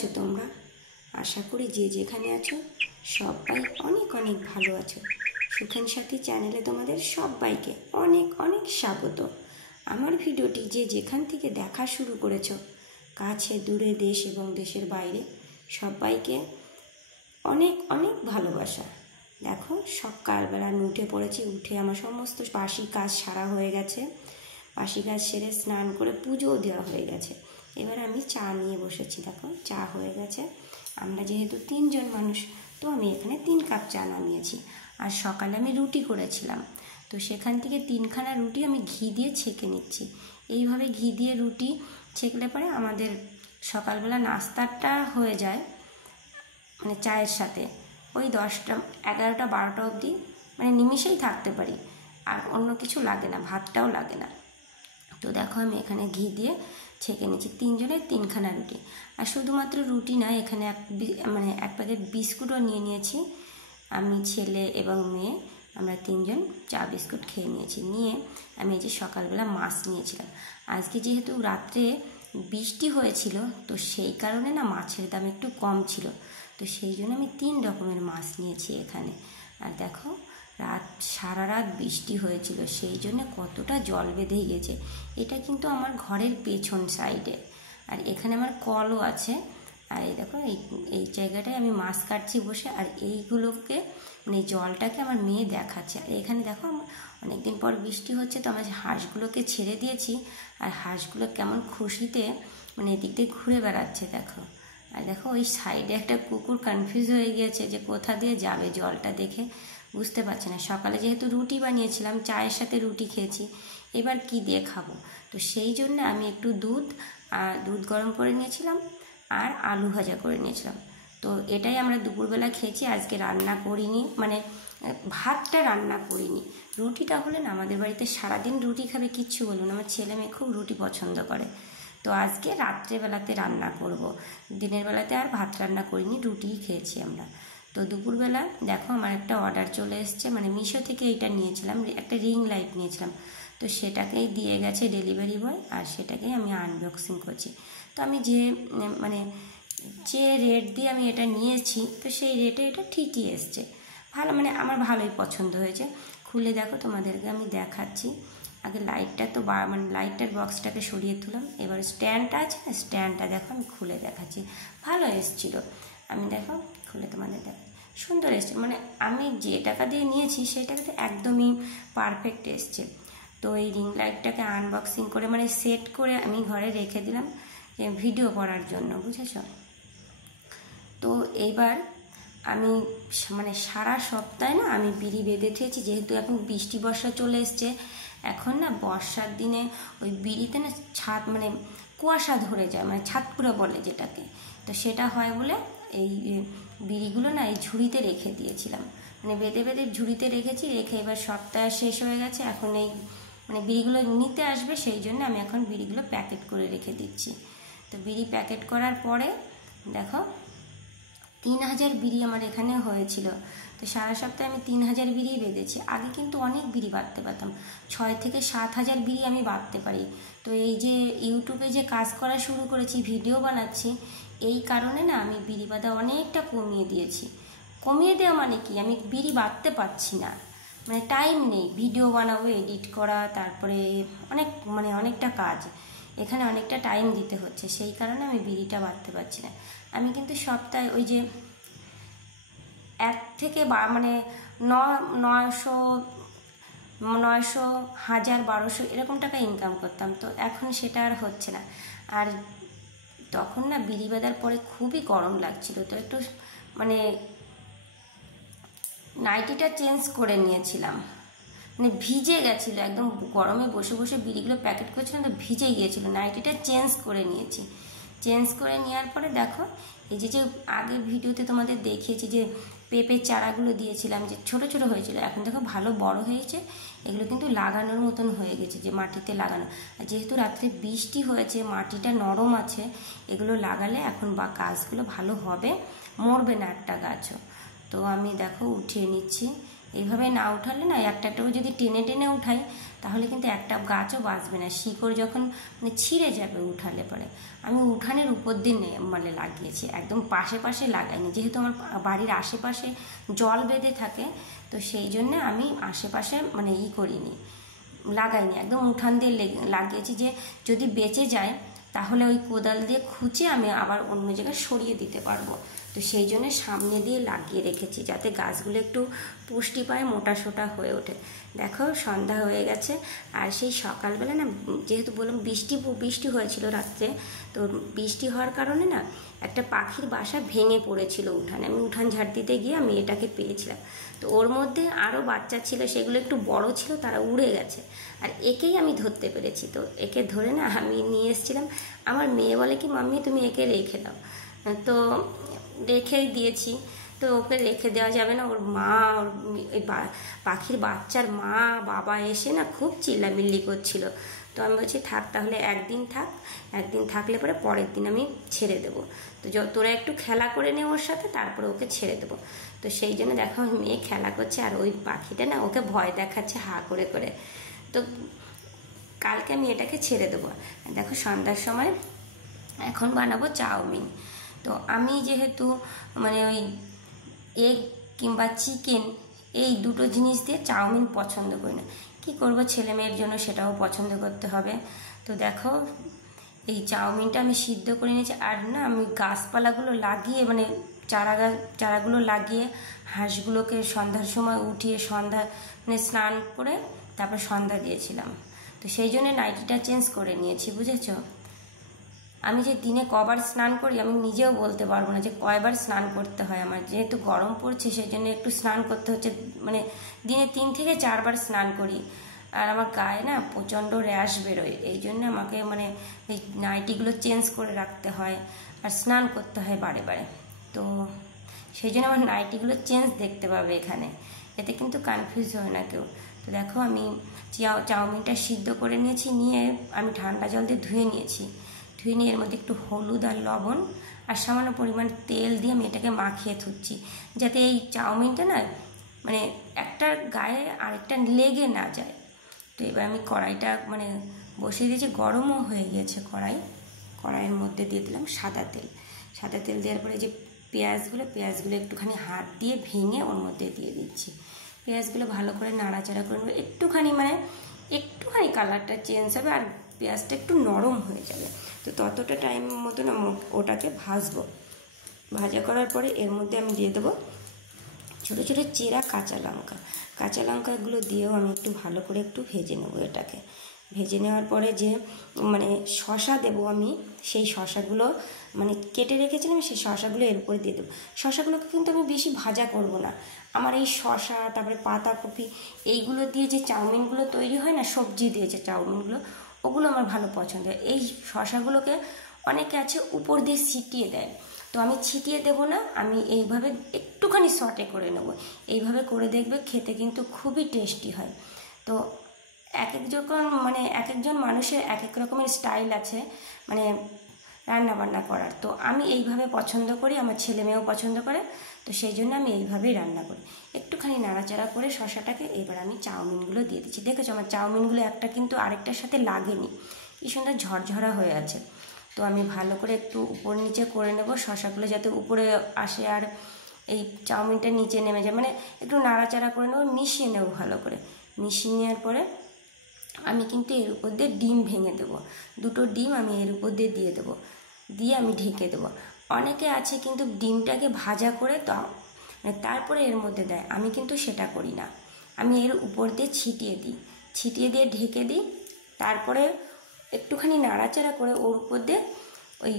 আছো তোমরা? আশা করি যে যেখানে আছো সবাই অনেক অনেক ভালো আছো। সুখেন সাথী চ্যানেলে তোমাদের সবাইকে অনেক অনেক স্বাগত। আমার ভিডিওটি যে যেখান থেকে দেখা শুরু করেছো, কাছে দূরে দেশ এবং দেশের বাইরে, সবাইকে অনেক অনেক ভালোবাসা। দেখো সকালবেলা আমি উঠে পড়েছি, উঠে আমার সমস্ত বাসি কাজ সারা হয়ে গেছে। বাসি কাজ সেরে স্নান করে পুজোও দেওয়া হয়ে গেছে। এবার আমি চা নিয়ে বসেছি। দেখো চা হয়ে গেছে। আমরা যেহেতু 3 জন মানুষ, তো আমি এখানে 3 কাপ চা নামিয়েছি। আর সকালে আমি রুটি করেছিলাম, তো সেখান থেকে 3খানা রুটি আমি ঘি দিয়ে ছেঁকে নিচ্ছি। এইভাবে ঘি দিয়ে রুটি ছেঁকলে পরে আমাদের সকালবেলা নাস্তাটা হয়ে যায়, মানে চায়ের সাথে ওই 10টা 11টা 12টা অবধি মানে নিমিষেই থাকতে পারি, আর অন্য কিছু লাগে না, ভাতটাও লাগে না। তো দেখো আমি এখানে ঘি দিয়ে ছেঁকে নিচ্ছি 3 জনের 3খানা রুটি। আর শুধুমাত্র রুটি না, এখানে এক প্যাকেট বিস্কুটও নিয়ে নিয়েছি। আমি, ছেলে এবং মেয়ে আমরা 3 জন চা বিস্কুট খেয়ে নিয়েছি। নিয়ে আমি এই যে সকালবেলা মাছ নিয়েছিলাম। আজকে যেহেতু রাত্রে বৃষ্টি হয়েছিল, তো সেই কারণে না মাছের দাম একটু কম ছিল, তো সেই জন্য আমি 3 রকমের মাছ নিয়েছি এখানে। আর দেখো সারা রাত বৃষ্টি হয়েছিল, সেই জন্য কতটা জল বেঁধে গেছে। এটা কিন্তু আমার ঘরের পেছন সাইডে, আর এখানে আমার কলও আছে। আর এই দেখো এই জায়গাটায় আমি মাছ কাটছি বসে, আর এইগুলোকে মানে জলটাকে আমার মেয়ে দেখাচ্ছে। আর এখানে দেখো আমার অনেকদিন পর বৃষ্টি হচ্ছে, তো আমার হাঁসগুলোকে ছেড়ে দিয়েছি, আর হাঁসগুলো কেমন খুশিতে মানে এদিক দিয়ে ঘুরে বেড়াচ্ছে দেখো। আর দেখো ওই সাইডে একটা কুকুর কনফিউজ হয়ে গিয়েছে যে কোথা দিয়ে যাবে, জলটা দেখে বুঝতে পারছে না। সকালে যেহেতু রুটি বানিয়েছিলাম, চায়ের সাথে রুটি খেয়েছি, এবার কি দিয়ে খাবো, তো সেই জন্য আমি একটু দুধ গরম করে নিয়েছিলাম আর আলু ভাজা করে নিয়েছিলাম। তো এটাই আমরা দুপুরবেলা খেয়েছি। আজকে রান্না করিনি, মানে ভাতটা রান্না করিনি। রুটিটা হলে না আমাদের বাড়িতে সারাদিন রুটি খাবে, কিচ্ছু বলুন, আমার ছেলে মেয়ে খুব রুটি পছন্দ করে। তো আজকে রাত্রেবেলাতে রান্না করব, দিনের বেলাতে আর ভাত রান্না করিনি, রুটিই খেয়েছি আমরা। তো দুপুরবেলা দেখো আমার একটা অর্ডার চলে এসছে, মানে মিশো থেকে এইটা নিয়েছিলাম, একটা রিং লাইট নিয়েছিলাম, তো সেটাকেই দিয়ে গেছে ডেলিভারি বয়, আর সেটাকেই আমি আনবক্সিং করছি। তো আমি যে রেট দিয়ে আমি এটা নিয়েছি, তো সেই রেটে এটা ঠিকই এসছে, ভালো, মানে আমার ভালোই পছন্দ হয়েছে। খুলে দেখো তোমাদেরকে আমি দেখাচ্ছি। আগে লাইটটা তো মানে লাইটটার বক্সটাকে সরিয়ে তুললাম, এবার স্ট্যান্ডটা আছে না, স্ট্যান্ডটা দেখো আমি খুলে দেখাচ্ছি। ভালো এসছিল, আমি দেখো খুলে তোমাদের দেখ, সুন্দর এসছে, মানে আমি যে টাকা দিয়ে নিয়েছি সেই টাকাতে একদমই পারফেক্ট এসছে। তো এই রিং লাইটটাকে আনবক্সিং করে মানে সেট করে আমি ঘরে রেখে দিলাম ভিডিও করার জন্য, বুঝেছ। তো এইবার আমি মানে সারা সপ্তাহে না আমি বিড়ি বেঁধে থেয়েছি, যেহেতু এখন বৃষ্টি বর্ষা চলে এসছে। এখন না বর্ষার দিনে ওই বিড়িতে না ছাদ মানে কুয়াশা ধরে যায়, মানে ছাদপুরা বলে যেটাকে, তো সেটা হয় বলে এই বিড়িগুলো না এই ঝুড়িতে রেখে দিয়েছিলাম, মানে বেঁধে বেঁধে ঝুড়িতে রেখেছি। রেখে এবার সপ্তাহ শেষ হয়ে গেছে, এখন এই মানে বিড়িগুলো নিতে আসবে, সেই জন্য আমি এখন বিড়িগুলো প্যাকেট করে রেখে দিচ্ছি। তো বিড়ি প্যাকেট করার পরে দেখো 3000 বিড়ি আমার এখানে হয়েছিল। তো সারা সপ্তাহে আমি 3000 বিড়ি বেঁধেছি। আগে কিন্তু অনেক বিড়ি বাঁধতে পারতাম, 6 থেকে 7000 বিড়ি আমি বাঁধতে পারি। তো এই যে ইউটিউবে যে কাজ করা শুরু করেছি, ভিডিও বানাচ্ছি, এই কারণে না আমি বিড়ি বাঁধা অনেকটা কমিয়ে দিয়েছি। কমিয়ে দেওয়া মানে কি, আমি বিড়ি বাঁধতে পারছি না, মানে টাইম নেই, ভিডিও বানাবো, এডিট করা, তারপরে অনেকটা কাজ, এখানে অনেকটা টাইম দিতে হচ্ছে, সেই কারণে আমি বিড়িটা বাঁধতে পারছি না। আমি কিন্তু সপ্তাহে ওই যে 1 থেকে মানে 900, 1000, 1200 এরকম টাকা ইনকাম করতাম, তো এখন সেটা আর হচ্ছে না। আর তখন না বিড়ি বাঁধার পরে খুবই গরম লাগছিল, তো একটু মানে নাইটিটা চেঞ্জ করে নিয়েছিলাম, মানে ভিজে গেছিলো একদম, গরমে বসে বসে বিড়িগুলো প্যাকেট করছিলাম, তো ভিজে গিয়েছিলো, নাইটিটা চেঞ্জ করে নিয়েছি। চেঞ্জ করে নেওয়ার পরে দেখো এই যে আগের ভিডিওতে তোমাদের দেখিয়েছি যে পেঁপের চারাগুলো দিয়েছিলাম, যে ছোট ছোট হয়েছিল, এখন দেখো ভালো বড় হয়েছে, এগুলো কিন্তু লাগানোর মতন হয়ে গেছে, যে মাটিতে লাগানো। আর যেহেতু রাত্রে বৃষ্টি হয়েছে, মাটিটা নরম আছে, এগুলো লাগালে এখন বা গাছগুলো ভালো হবে, মরবে না একটা গাছও। তো আমি দেখো উঠিয়ে নিচ্ছি, এইভাবে না উঠালে না একটা একটা করে যদি টেনে টেনে উঠাই তাহলে কিন্তু একটা গাছও বাঁচবে না, শিকড় যখন মানে ছিঁড়ে যাবে উঠালে পরে। আমি উঠানের উপর দিয়ে মানে লাগিয়েছি, একদম পাশে পাশে লাগাইনি, যেহেতু আমার বাড়ির আশেপাশে জল বেঁধে থাকে, তো সেই জন্যে আমি আশেপাশে মানে করিনি, লাগাইনি, একদম উঠান দিয়ে লাগিয়েছি, যে যদি বেঁচে যায় তাহলে ওই কোদাল দিয়ে খুঁচে আমি আবার অন্য জায়গায় সরিয়ে দিতে পারবো। তো সেই জন্য সামনে দিয়ে লাগিয়ে রেখেছি যাতে গাছগুলো একটু পুষ্টি পায়, মোটা সোটা হয়ে ওঠে। দেখো সন্ধ্যা হয়ে গেছে, আর সেই সকালবেলা না যেহেতু বললাম বৃষ্টি হয়েছিল রাত্রে, তো বৃষ্টি হওয়ার কারণে না একটা পাখির বাসা ভেঙে পড়েছিল উঠানে। আমি উঠান ঝাড় দিতে গিয়ে আমি এটাকে পেয়েছিলাম, তো ওর মধ্যে আরও বাচ্চা ছিল, সেগুলো একটু বড় ছিল, তারা উড়ে গেছে, আর একেই আমি ধরতে পেরেছি। তো একে ধরে না আমি নিয়ে এসেছিলাম। আমার মেয়ে বলে কি, মাম্মি তুমি একে রেখে দাও, তো রেখেই দিয়েছি। তো ওকে রেখে দেওয়া যাবে না, ওর মা, ওর ওই পাখির বাচ্চার মা বাবা এসে না খুব চিল্লামিল্লি করছিল। তো আমি বলছি থাক তাহলে, একদিন থাক, একদিন থাকলে পরে পরের দিন আমি ছেড়ে দেবো, তো তোরা একটু খেলা করে নে ওর সাথে, তারপরে ওকে ছেড়ে দেবো। তো সেই জন্য দেখো আমার মেয়ে খেলা করছে, আর ওই পাখিটা না ওকে ভয় দেখাচ্ছে হা করে করে। তো কালকে আমি এটাকে ছেড়ে দেবো। দেখো সন্ধ্যার সময় এখন বানাবো চাউমিন। তো আমি যেহেতু মানে ওই এগ কিংবা চিকেন এই দুটো জিনিস দিয়ে চাউমিন পছন্দ করি না, কী করবো, ছেলে মেয়ের জন্য সেটাও পছন্দ করতে হবে। তো দেখো এই চাউমিনটা আমি সিদ্ধ করে নিয়েছি, আর না আমি গাছপালাগুলো লাগিয়ে মানে চারাগুলো লাগিয়ে হাঁসগুলোকে সন্ধ্যার সময় উঠিয়ে সন্ধ্যা মানে স্নান করে তারপর সন্ধ্যা দিয়েছিলাম। তো সেই জন্য নাইটিটা চেঞ্জ করে নিয়েছি, বুঝেছো। আমি যে দিনে কবার স্নান করি আমি নিজেও বলতে পারবো না যে কয়বার স্নান করতে হয় আমার, যেহেতু গরম পড়ছে সেই জন্য একটু স্নান করতে হচ্ছে, মানে দিনে 3 থেকে 4 বার স্নান করি। আর আমার গায়ে না প্রচণ্ড র্যাশ বেরোয়, এই জন্য আমাকে মানে এই নাইটিগুলো চেঞ্জ করে রাখতে হয় আর স্নান করতে হয় বারে বারে। তো সেই জন্য আমার নাইটিগুলো চেঞ্জ দেখতে পাবে এখানে, এতে কিন্তু কনফিউজ হয় না কেউ। তো দেখো আমি চাউমিনটা সিদ্ধ করে নিয়েছি, নিয়ে আমি ঠান্ডা জল দিয়ে ধুয়ে নিয়েছি, ধুয়ে নিয়ে এর মধ্যে একটু হলুদ আর লবণ আর সামান্য পরিমাণ তেল দিয়ে আমি এটাকে মাখিয়ে থুচ্ছি, যাতে এই চাউমিনটা না মানে একটার গায়ে আরেকটা লেগে না যায়। তো এবার আমি কড়াইটা মানে বসিয়ে দিয়েছি, গরমও হয়ে গেছে কড়াইয়ের মধ্যে দিয়ে দিলাম সাদা তেল দেওয়ার পরে যে পেঁয়াজগুলো একটুখানি হাত দিয়ে ভেঙে ওর মধ্যে দিয়ে দিচ্ছি। পেঁয়াজগুলো ভালো করে নাড়াচাড়া করে নেবো, একটুখানি কালারটা চেঞ্জ হবে আর পেঁয়াজটা একটু নরম হয়ে যাবে। তো ততটা টাইম মতন ওটাকে ভাজবো। ভাজা করার পরে এর মধ্যে আমি দিয়ে দেবো ছোটো ছোটো চেরা কাঁচা লঙ্কাগুলো দিয়েও আমি একটু ভালো করে একটু ভেজে নেবো এটাকে। ভেজে নেওয়ার পরে যে মানে শশা দেবো আমি, সেই শশাগুলো মানে কেটে রেখেছিলাম, সেই শশাগুলো এর উপরে দিয়ে দেবো। শশাগুলোকে কিন্তু আমি বেশি ভাজা করব না, আমার এই শশা তারপরে পাতাকপি এইগুলো দিয়ে যে চাউমিনগুলো তৈরি হয় না, সবজি দিয়ে যে চাউমিনগুলো, ওগুলো আমার ভালো পছন্দ হয়। এই শশাগুলোকে অনেকে আছে উপর দিয়ে ছিটিয়ে দেয়, তো আমি ছিটিয়ে দেবো না, আমি এইভাবে একটুখানি সটে করে নেব। এইভাবে করে দেখবে খেতে কিন্তু খুবই টেস্টি হয়। তো এক একজন মানুষের এক এক রকমের স্টাইল আছে মানে রান্নাবান্না করার। তো আমি এইভাবে পছন্দ করি, আমার ছেলে মেয়েও পছন্দ করে, তো সেই জন্য আমি এইভাবেই রান্না করি। একটুখানি নাড়াচাড়া করে শশাটাকে এবার আমি চাউমিনগুলো দিয়ে দিচ্ছি। দেখেছো আমার চাউমিনগুলো একটা কিন্তু আরেকটার সাথে লাগেনি, কি সুন্দর ঝরঝরা হয়ে আছে। তো আমি ভালো করে একটু উপর নিচে করে নেব, শশাগুলো যাতে উপরে আসে আর এই চাউমিনটা নিচে নেমে যায়, মানে একটু নাড়াচাড়া করে নেবো, মিশিয়ে নেব ভালো করে। মিশিয়ে নেওয়ার পরে আমি কিন্তু এর উপর দিয়ে ডিম ভেঙে দেবো, 2টো ডিম আমি এর উপর দিয়ে দেবো, দিয়ে আমি ঢেকে দেবো। অনেকে আছে কিন্তু ডিমটাকে ভাজা করে তারপরে এর মধ্যে দেয়, আমি কিন্তু সেটা করি না, আমি এর উপর দিয়ে ছিটিয়ে দিয়ে ঢেকে দিই, তারপরে একটুখানি নাড়াচাড়া করে ওর উপর দিয়ে ওই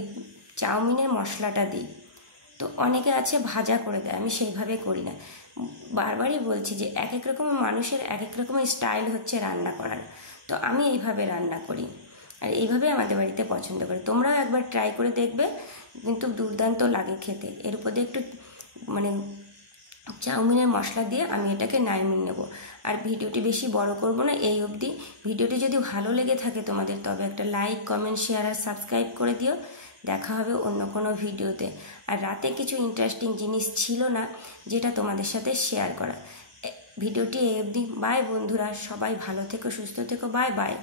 চাউমিনের মশলাটা দিই। তো অনেকে আছে ভাজা করে দেয়, আমি সেইভাবে করি না। বারবারই বলছি যে এক এক রকমের মানুষের এক এক রকমের স্টাইল হচ্ছে রান্না করার, তো আমি এইভাবে রান্না করি আর এইভাবে আমাদের বাড়িতে পছন্দ করে। তোমরাও একবার ট্রাই করে দেখবে, কিন্তু দুর্দান্ত লাগে খেতে। এর উপর দিয়ে একটু মানে চাউমিনের মশলা দিয়ে আমি এটাকে নামিয়ে নেব। আর ভিডিওটি বেশি বড় করব না, এই অবধি। ভিডিওটি যদি ভালো লেগে থাকে তোমাদের, তবে একটা লাইক, কমেন্ট, শেয়ার আর সাবস্ক্রাইব করে দিও। দেখা হবে অন্য কোনো ভিডিওতে। আর রাতে কিছু ইন্টারেস্টিং জিনিস ছিল না যেটা তোমাদের সাথে শেয়ার করা, ভিডিওটি এই অবধি। বাই বন্ধুরা, সবাই ভালো থেকো, সুস্থ থেকো, বাই বাই।